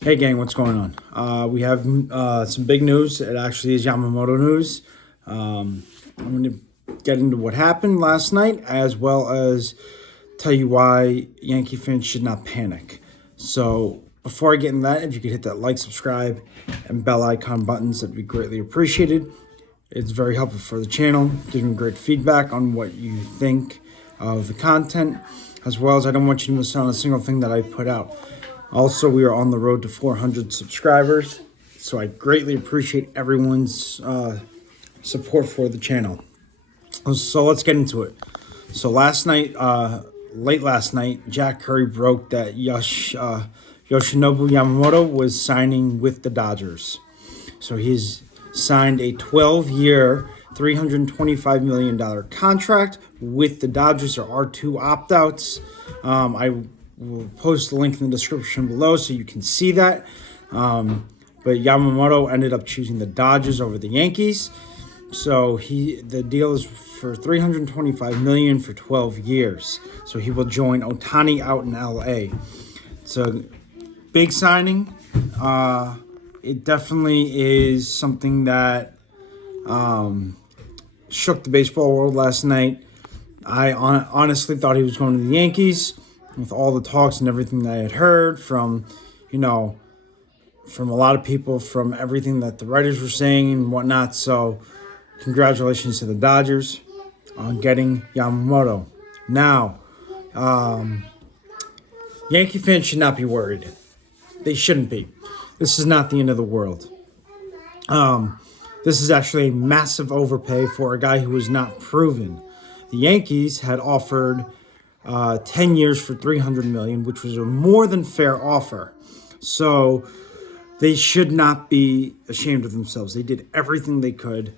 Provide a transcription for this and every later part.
Hey gang, what's going on? We have some big news. It actually is Yamamoto news. I'm going to get into what happened last night, as well as tell you why Yankee fans should not panic. So before I get into that, if you could hit that like, subscribe, and bell icon buttons, that'd be greatly appreciated. It's very helpful for the channel, giving great feedback on what you think of the content, as well as I don't want you to miss out on a single thing that I put out. Also, we are on the road to 400 subscribers, so I greatly appreciate everyone's support for the channel. So let's get into it. So last night, late last night, Jack Curry broke that Yoshinobu Yamamoto was signing with the Dodgers. So he's signed a 12-year, $325 million contract with the Dodgers. There are two opt-outs. We'll post the link in the description below so you can see that. But Yamamoto ended up choosing the Dodgers over the Yankees. So the deal is for $325 million for 12 years. So he will join Ohtani out in LA. It's a big signing. It definitely is something that shook the baseball world last night. I honestly thought he was going to the Yankees, with all the talks and everything that I had heard from a lot of people, from everything that the writers were saying and whatnot. So congratulations to the Dodgers on getting Yamamoto. Now, Yankee fans should not be worried. They shouldn't be. This is not the end of the world. This is actually a massive overpay for a guy who was not proven. The Yankees had offered 10 years for $300 million, which was a more than fair offer. So they should not be ashamed of themselves. They did everything they could.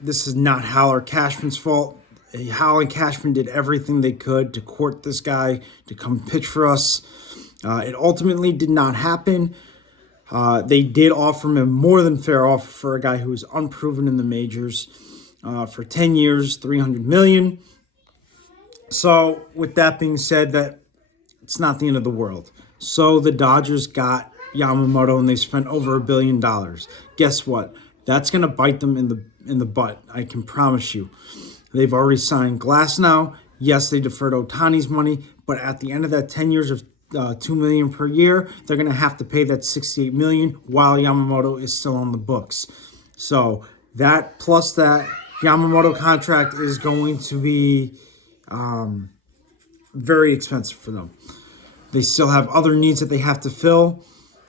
This is not Hal or Cashman's fault. Hal and Cashman did everything they could to court this guy to come pitch for us. It ultimately did not happen. They did offer him a more than fair offer for a guy who was unproven in the majors for 10 years, $300 million. So with that being said, that it's not the end of the world. So the Dodgers got Yamamoto and they spent over $1 billion. Guess what? That's going to bite them in the butt. I can promise you. They've already signed Glasnow. Yes, they deferred Ohtani's money, but at the end of that 10 years of $2 million per year, they're going to have to pay that $68 million while Yamamoto is still on the books. So that plus that Yamamoto contract is going to be very expensive for them. They still have other needs that they have to fill.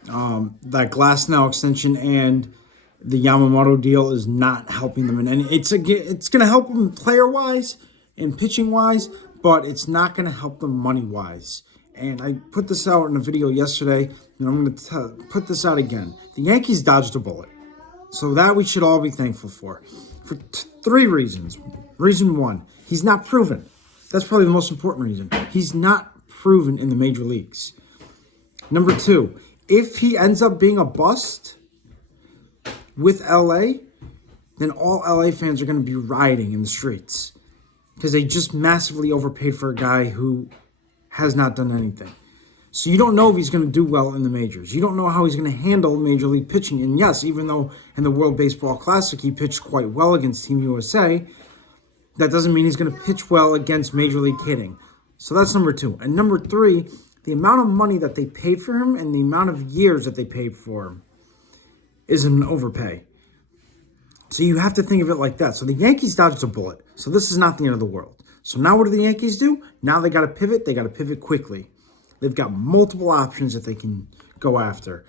That Glasnow extension and the Yamamoto deal is not helping them in any. It's going to help them player wise and pitching wise, but it's not going to help them money wise. And I put this out in a video yesterday, and I'm going to put this out again. The Yankees dodged a bullet, so that we should all be thankful for three reasons. Reason one, he's not proven. That's probably the most important reason. He's not proven in the major leagues. Number two, if he ends up being a bust with LA, then all LA fans are going to be rioting in the streets because they just massively overpaid for a guy who has not done anything. So you don't know if he's going to do well in the majors. You don't know how he's going to handle major league pitching. And yes, even though in the World Baseball Classic he pitched quite well against Team USA, that doesn't mean he's going to pitch well against Major League hitting. So that's number two. And number three, the amount of money that they paid for him and the amount of years that they paid for him is an overpay. So you have to think of it like that. So the Yankees dodged a bullet. So this is not the end of the world. So now what do the Yankees do? Now they got to pivot. They got to pivot quickly. They've got multiple options that they can go after.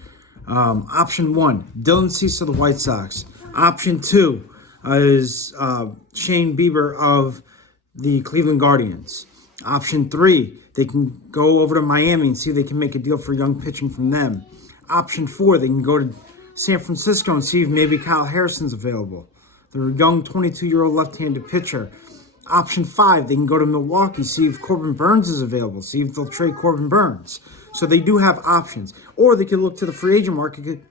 Option one, Dylan Cease of the White Sox. Option two is Shane Bieber of the Cleveland Guardians. Option three, they can go over to Miami and see if they can make a deal for young pitching from them. Option four, they can go to San Francisco and see if maybe Kyle Harrison's available. They're a young 22-year-old left-handed pitcher. Option five, they can go to Milwaukee, see if Corbin Burns is available, see if they'll trade Corbin Burns. So they do have options. Or they could look to the free agent market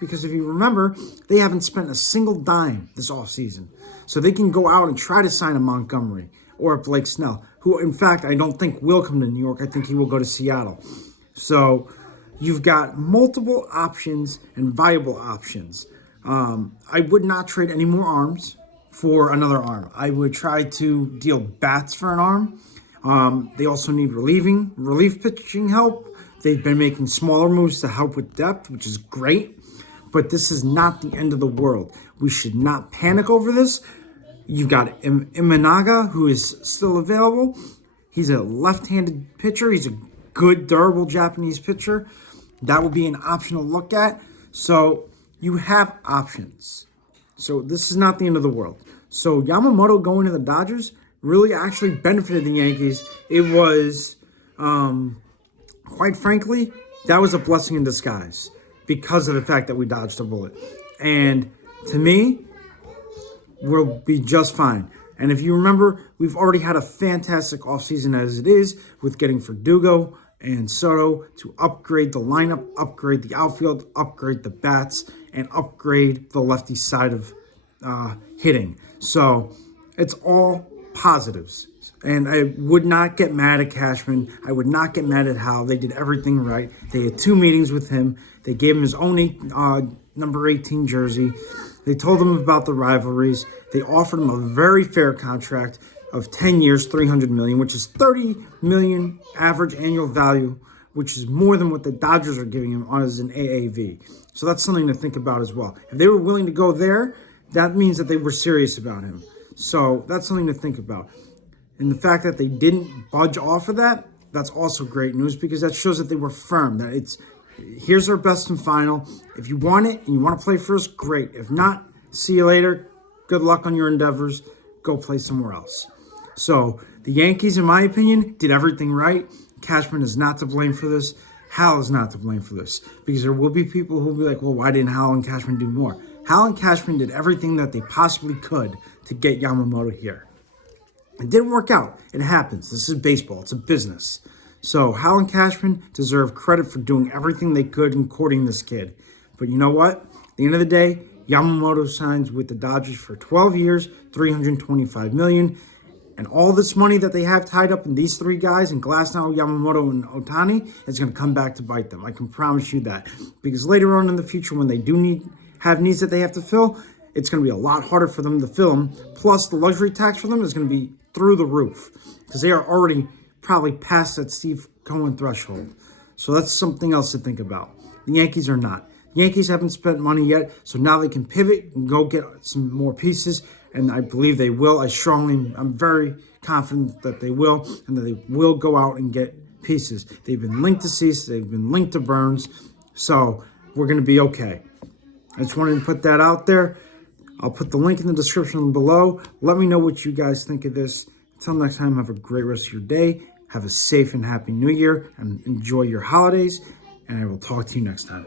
because if you remember, they haven't spent a single dime this offseason. So they can go out and try to sign a Montgomery or a Blake Snell, who, in fact, I don't think will come to New York. I think he will go to Seattle. So you've got multiple options and viable options. I would not trade any more arms for another arm. I would try to deal bats for an arm. They also need relief pitching help. They've been making smaller moves to help with depth, which is great. But this is not the end of the world. We should not panic over this. You've got Imanaga, who is still available. He's a left-handed pitcher. He's a good, durable Japanese pitcher. That would be an option to look at. So you have options. So this is not the end of the world. So Yamamoto going to the Dodgers really actually benefited the Yankees. It was, quite frankly, that was a blessing in disguise because of the fact that we dodged a bullet. And to me, we'll be just fine. And if you remember, we've already had a fantastic offseason as it is with getting Verdugo and Soto to upgrade the lineup, upgrade the outfield, upgrade the bats, and upgrade the lefty side of hitting. So it's all positives. And I would not get mad at Cashman. I would not get mad at Hal. They did everything right. They had 2 meetings with him. They gave him his own number 18 jersey. They told him about the rivalries. They offered him a very fair contract of 10 years, $300 million, which is $30 million average annual value, which is more than what the Dodgers are giving him as an AAV. So that's something to think about as well. If they were willing to go there, that means that they were serious about him. So that's something to think about. And the fact that they didn't budge off of that, that's also great news because that shows that they were firm, that it's, here's our best and final. If you want it and you want to play for us, great. If not, see you later. Good luck on your endeavors. Go play somewhere else. So the Yankees, in my opinion, did everything right. Cashman is not to blame for this. Hal is not to blame for this because there will be people who will be like, well, why didn't Hal and Cashman do more? Hal and Cashman did everything that they possibly could to get Yamamoto here. It didn't work out. It happens. This is baseball. It's a business. So Hal and Cashman deserve credit for doing everything they could in courting this kid. But you know what? At the end of the day, Yamamoto signs with the Dodgers for 12 years, $325 million. And all this money that they have tied up in these 3 guys, in Glasnow, Yamamoto, and Ohtani, is going to come back to bite them. I can promise you that. Because later on in the future, when they do have needs that they have to fill, it's going to be a lot harder for them to fill them. Plus, the luxury tax for them is going to be through the roof. Because they are already probably past that Steve Cohen threshold. So that's something else to think about. The Yankees are not. The Yankees haven't spent money yet, so now they can pivot and go get some more pieces. And I believe they will. I'm very confident that they will, and that they will go out and get pieces. They've been linked to Cease. They've been linked to Burns. So we're going to be okay. I just wanted to put that out there. I'll put the link in the description below. Let me know what you guys think of this. Until next time, have a great rest of your day. Have a safe and happy New Year, and enjoy your holidays. And I will talk to you next time.